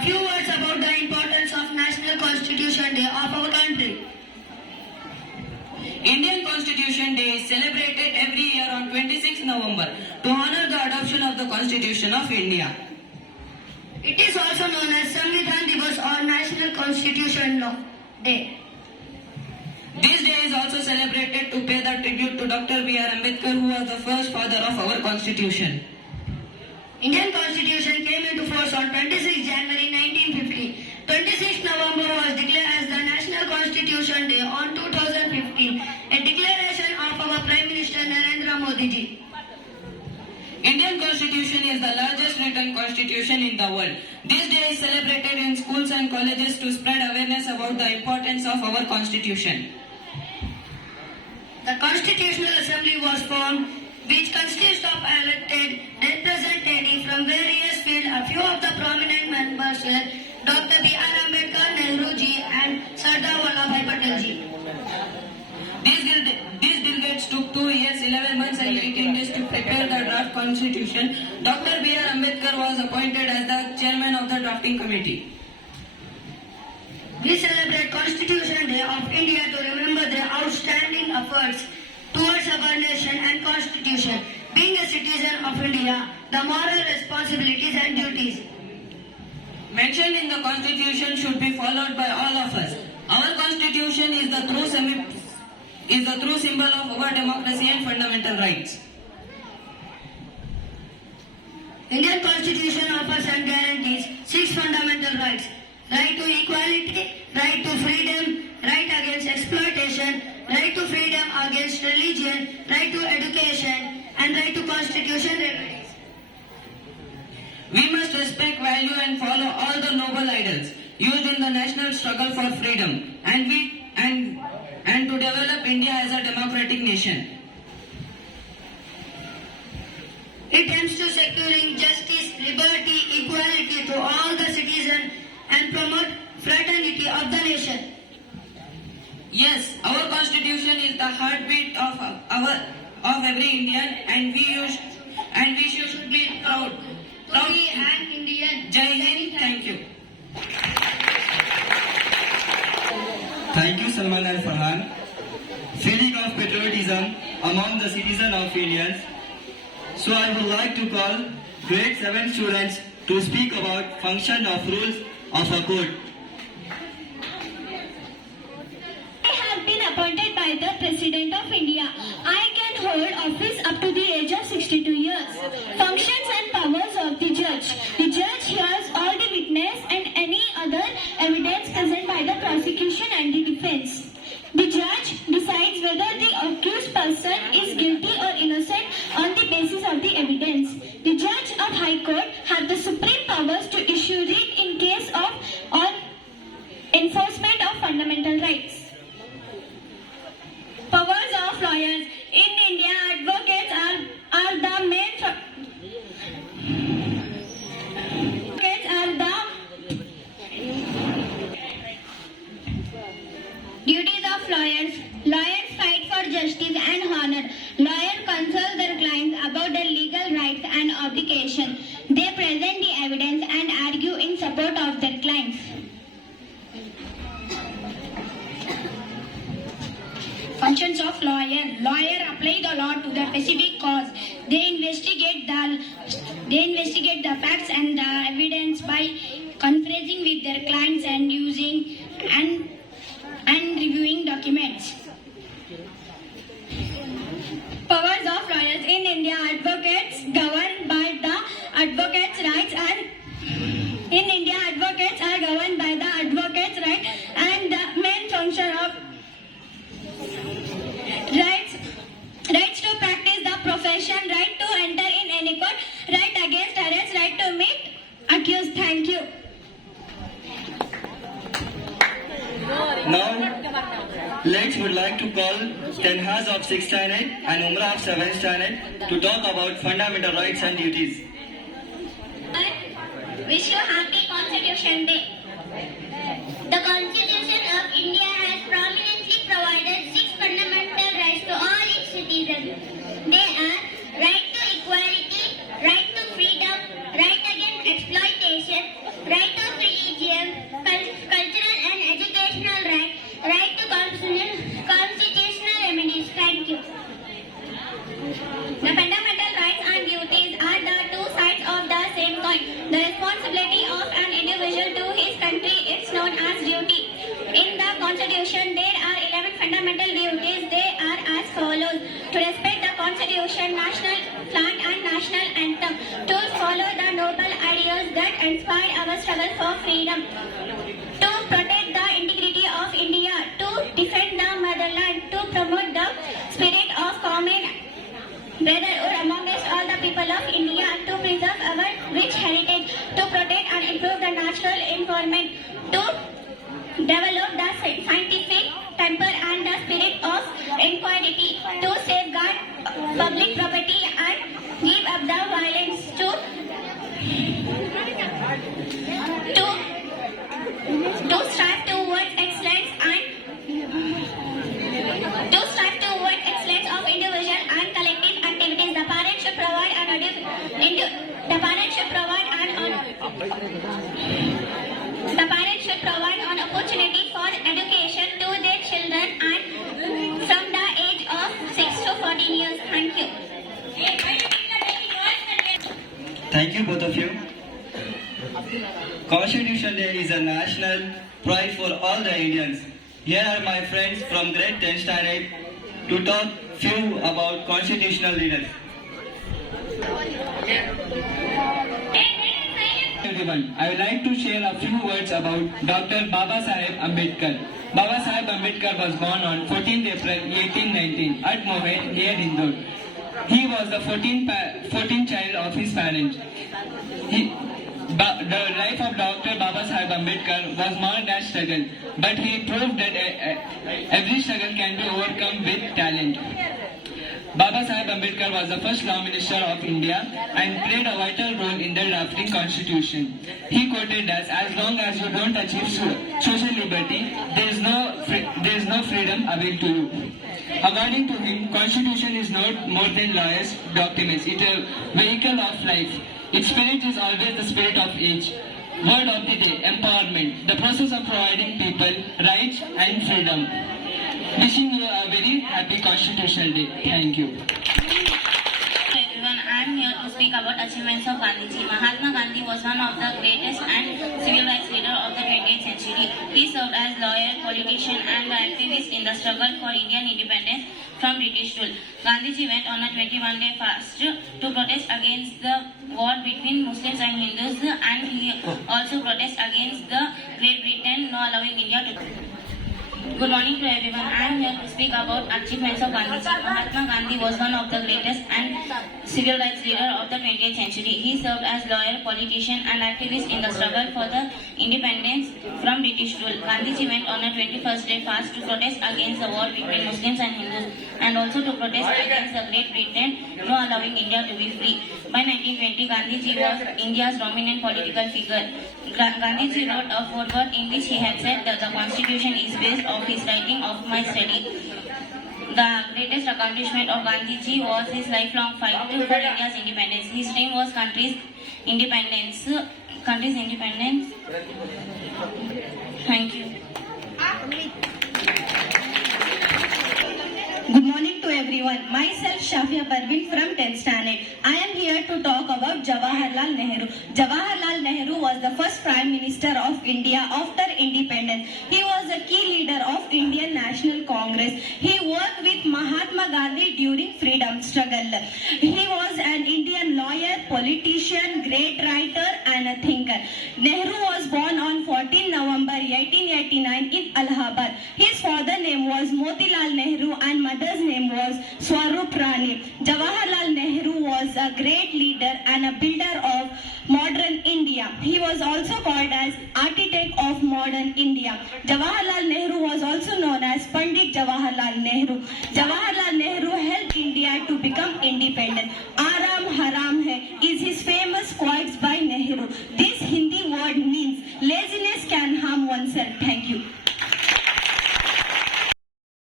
A few words about the importance of National Constitution Day of our country. Indian Constitution Day is celebrated every year on 26 November to honor the adoption of the Constitution of India. It is also known as Samvidhan Divas or National Constitution Day. This day is also celebrated to pay the tribute to Dr. B.R. Ambedkar, who was the first father of our Constitution. Indian Constitution came into force on 26 January 1950. 26 November was declared as the National Constitution Day on 2015, a declaration of our Prime Minister Narendra Modi ji. Indian Constitution is the largest written constitution in the world. This day is celebrated in schools and colleges to spread awareness about the importance of our Constitution. The Constitutional Assembly was formed, which consists of elected representatives from various fields. A few of the prominent members were Dr. B.R. Ambedkar, Nehru ji and Sardar Vallabhbhai Patel ji. These delegates took 2 years, 11 months and 18 days to prepare the draft constitution. Dr. B.R. Ambedkar was appointed as the chairman of the drafting committee. We celebrate Constitution Day of India to remember their outstanding efforts towards our nation and Constitution. Being a citizen of India, the moral responsibilities and duties Mentioned in the Constitution should be followed by all of us. Our Constitution is the true symbol of our democracy and fundamental rights. Indian Constitution offers and guarantees 6 fundamental rights: right to equality, right to freedom, right against exploitation, right to freedom against religion, right to education, and right to constitution remedies. We must respect, value and follow all the noble ideals used in the national struggle for freedom and to develop India as a democratic nation. It aims to securing justice, liberty, equality to all the citizens and promote fraternity of the nation. Yes, our Constitution is the heartbeat of every Indian, and we should be proud. We and Indian. Jai Hind. Thank you. Thank you, Salman and Farhan. Feeling of patriotism among the citizens of Indians. So I would like to call grade 7 students to speak about function of rules of a court. I have been appointed by the President of India. I can hold office up to the age of 62 years. Functions and powers of the judge. The judge hears all the witness and any other evidence present by the prosecution and the defense. The judge decides whether the accused person is guilty or innocent on the basis of the evidence. The judge of High Court have the supreme powers to issue writ in case of or enforcement of fundamental rights. Powers of lawyers. In India, advocates are the main duties of lawyers. Lawyers fight for justice and honor. Lawyers consult their clients about their legal rights and obligations. They present the evidence and argue in support of their clients. Functions of lawyer. Lawyer apply the law to the specific cause. They investigate the facts and the evidence by conferring with their clients and using and reviewing documents. Powers of lawyers in India. Advocates governed by the advocates' rights are governed by the advocates' right, and the main function of rights to practice the profession, right to enter in any court, right against arrest, right to meet accused. Thank you. Now, let's would like to call Tenhas of 6th standard and Umrah of 7th standard to talk about fundamental rights and duties. Wish you happy Constitution Day. The Constitution of India has prominently provided 6 fundamental rights to all its citizens. They are right to equality, right to freedom, right against exploitation, right to free that inspired our struggle for freedom. To protect the integrity of India, to defend the motherland, to promote the spirit of common brotherhood amongst all the people of India, to preserve our rich heritage, to protect and improve the natural environment, to develop the scientific temper and the spirit of equality, to safeguard public property and give up the violence, to strive towards excellence of individual and collective activities. The parents should provide an opportunity for education to their children and from the age of 6 to 14 years. Thank you. Thank you, both of you. Constitution Day is a national pride for all the Indians. Here are my friends from grade 10 standard to talk few about constitutional leaders. Everyone, I would like to share a few words about Dr. Baba Saheb Ambedkar. Baba Saheb Ambedkar was born on 14th April 1819 at Mohe near Indore. He was the 14th child of his parents. The life of Dr. Baba Saheb Ambedkar was marked as struggle, but he proved that every struggle can be overcome with talent. Baba Saheb Ambedkar was the first Law Minister of India and played a vital role in the drafting constitution. He quoted as long as you don't achieve social liberty, there is no freedom available to you. According to him, constitution is not more than lawyers' documents. It is a vehicle of life. Its spirit is always the spirit of age. Word of the day, empowerment. The process of providing people rights and freedom. Wishing you a very happy Constitutional Day. Thank you. Everyone, I am here to speak about achievements of Gandhiji. Mahatma Gandhi was one of the greatest and civil rights leaders of the 20th century. He served as lawyer, politician and activist in the struggle for Indian independence from British rule. Gandhiji went on a 21-day fast to protest against the war between Muslims and Hindus, and he also protested against the Great Britain not allowing India to. Good morning to everyone. I am here to speak about achievements of Gandhiji. Mahatma Gandhi was one of the greatest and civil rights leaders of the 20th century. He served as lawyer, politician and activist in the struggle for the independence from British rule. Gandhiji went on a 21st day fast to protest against the war between Muslims and Hindus, and also to protest against the Great Britain not allowing India to be free. By 1920, Gandhiji was India's dominant political figure. Gandhiji wrote a foreword in which he had said that the constitution is based on his writing of my study. The greatest accomplishment of Gandhiji was his lifelong fight for India's independence. His dream was country's independence. Thank you. Good morning to everyone. Myself Shafia Parveen from 10th standard. I am here to talk about Jawaharlal Nehru. Jawaharlal Nehru was the first Prime Minister of India after independence. He was a key leader of Indian National Congress. He worked with Mahatma Gandhi during freedom struggle. He was an Indian lawyer, politician, great writer and a thinker. Nehru was born on 14 November 1889 in Allahabad. His father's name was Motilal Nehru and mother's name was Swarup Rani. Jawaharlal Nehru was a great leader and a builder of modern India. He was also called as architect of modern India. Jawaharlal Nehru was also known as Pandit Jawaharlal Nehru. Jawaharlal Nehru helped India to become independent.